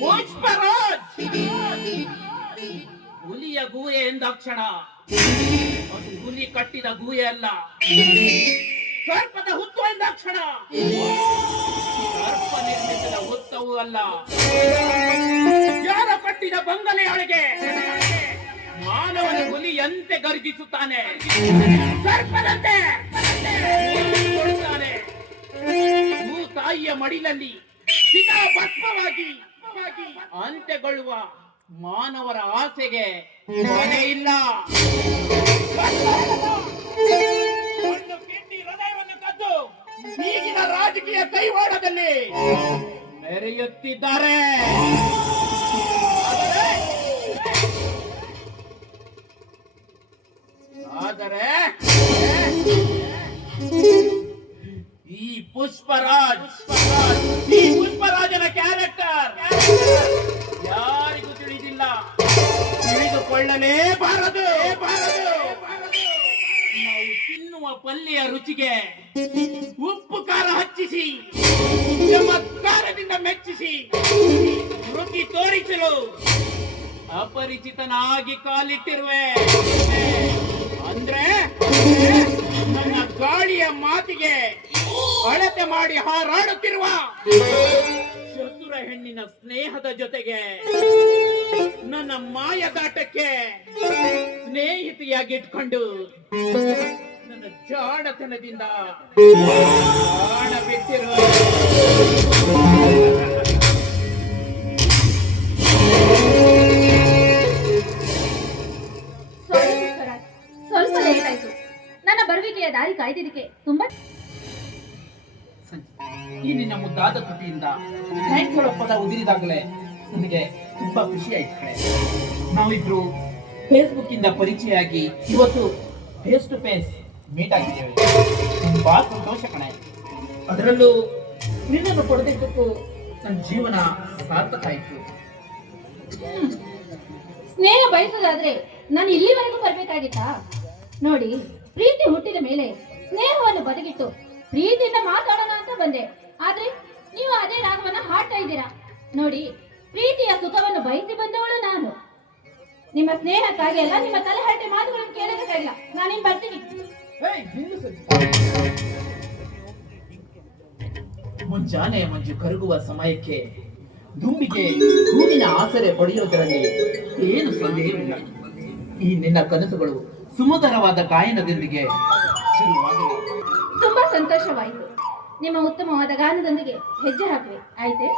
ಪುಷ್ಪರಾಜ್ ಹುಲಿಯ ಗೂಹೆ ಎಂದಾಕ್ಷಣ ಅದು ಹುಲಿ ಕಟ್ಟಿದ ಗೂಹೆ ಅಲ್ಲ, ಸರ್ಪದ ಹುತ್ತು ಎಂದಾಕ್ಷಣ ಸರ್ಪ ನಿರ್ಮಿಸಿದ ಹುತ್ತವೂ ಅಲ್ಲ, ಯಾರ ಕಟ್ಟಿದ ಬಂಗಲೆಯೊಳಗೆ ಮಾನವನ ಹುಲಿಯಂತೆ ಗರ್ಜಿಸುತ್ತಾನೆ, ಸರ್ಪದಂತೆ ಕೊಡುತ್ತಾನೆ. ತಾಯಿಯ ಮಡಿಲಲ್ಲಿ ಭಸ್ಮವಾಗಿ ಅಂತ್ಯಗೊಳ್ಳುವ ಮಾನವರ ಆಸೆಗೆ ಕೊನೆ ಇಲ್ಲ. ಹೃದಯವನ್ನು ಕದ್ದು ಈಗಿನ ರಾಜಕೀಯ ಕೈವಾಡದಲ್ಲಿ ಮೆರೆಯುತ್ತಿದ್ದಾರೆ. ಆದರೆ ಈ ಪುಷ್ಪರಾಜನ ಕ್ಯಾರೆಕ್ಟರ್ ಯಾರಿಗೂ ತಿಳಿದಿಲ್ಲ, ತಿಳಿದುಕೊಳ್ಳಲೇಬಾರದು. ನಾವು ತಿನ್ನುವ ಪಲ್ಯ ರುಚಿಗೆ ಉಪ್ಪು ಖಾರ ಹಚ್ಚಿಸಿ ಚಮತ್ಕಾರದಿಂದ ಮೆಚ್ಚಿಸಿ ರುಚಿ ತೋರಿಸಲು ಅಪರಿಚಿತನಾಗಿ ಕಾಲಿಟ್ಟಿರುವೆ. ಅಂದ್ರೆ ನನ್ನ ಗಾಳಿಯ ಮಾತಿಗೆ ಅಳತೆ ಮಾಡಿ ಹಾರಾಡುತ್ತಿರುವ ಚತುರ ಹೆಣ್ಣಿನ ಸ್ನೇಹದ ಜೊತೆಗೆ ನನ್ನ ಮಾಯದಾಟಕ್ಕೆ ಸ್ನೇಹಿತೆಯಾಗಿಟ್ಕೊಂಡು ನನ್ನ ಜಾಡತನದಿಂದ ಪ್ರಾಣ ಬಿಟ್ಟಿರುವ ನನ್ನ ಬರುವಿಕೆಯ ದಾರಿ ಕಾಯ್ದಿದ್ದಕ್ಕೆ ತುಂಬಾ ಈ ನಿನ್ನ ಮುದ್ದಾದ ಕೃತಿಯಿಂದ ಥ್ಯಾಂಕ್ಸ್ ಹೇಳೋ ಪದ ಉದಿರಿದಾಗಲೇ ನನಗೆ ತುಂಬಾ ಖುಷಿ ಆಯ್ತು ಕಣೆ. ನಾವಿಬ್ರು ಫೇಸ್ಬುಕ್ ಇಂದ ಪರಿಚಯ ಆಗಿ ಇವತ್ತು ಫೇಸ್ ಟು ಫೇಸ್ ಮೀಟ್ ಆಗಿದ್ದೇವೆ. ತುಂಬಾ ಸಂತೋಷ ಕಣೆ. ಅದರಲ್ಲೂ ನಿನ್ನನ್ನು ಪಡೆದಿದ್ದಕ್ಕೂ ನನ್ನ ಜೀವನ ಸಾರ್ಥಕ ಆಯ್ತು. ಸ್ನೇಹ ಬಯಸೋದಾದ್ರೆ ನಾನು ಇಲ್ಲಿವರೆಗೂ ಬರ್ಬೇಕಾಗಿತ್ತಾ? ನೋಡಿ, ಪ್ರೀತಿ ಹುಟ್ಟಿದ ಮೇಲೆ ಸ್ನೇಹವನ್ನು ಬದಿಗಿಟ್ಟು ಪ್ರೀತಿಯಿಂದ ಮಾತಾಡೋಣ ಅಂತ ಬಂದೆ. ಆದ್ರೆ ನೀವು ಅದೇ ರಾಗವನ್ನ ಹಾಡ್ತಾ ಇದ್ದೀರಾ. ನೋಡಿ, ಪ್ರೀತಿಯ ಸುಖವನ್ನು ಬಯಸಿ ಬಂದವಳು ನಾನು. ನಿಮ್ಮ ಸ್ನೇಹಕ್ಕಾಗಿ ಎಲ್ಲ ನಿಮ್ಮ ತಲೆಹರಟೆ ಮಾತುಗಳನ್ನು ಕೇಳಬೇಕಾಗಿಲ್ಲ. ನಾನಿನ್ ಬರ್ತೀನಿ. ಮುಂಜಾನೆ ಮಂಜು ಕರಗುವ ಸಮಯಕ್ಕೆ ದುಂಬಿಗೆ ಹೂವಿನ ಆಸರೆ ಪಡೆಯೋದರಲ್ಲಿ ಏನು ಸಂದೇಹವಿಲ್ಲ. ಈ ನಿನ್ನ ಕನಸುಗಳು ಸುಮಧುರವಾದ ಗಾಯನದೊಂದಿಗೆ ಶುರುವಾಗಲಿ. ತುಂಬಾ ಸಂತೋಷವಾಯಿತು. ನಿಮ್ಮ ಉತ್ತಮವಾದ ಗಾನದೊಂದಿಗೆ ಹೆಜ್ಜೆ ಹಾಕುವೆ, ಆಯ್ತೆ?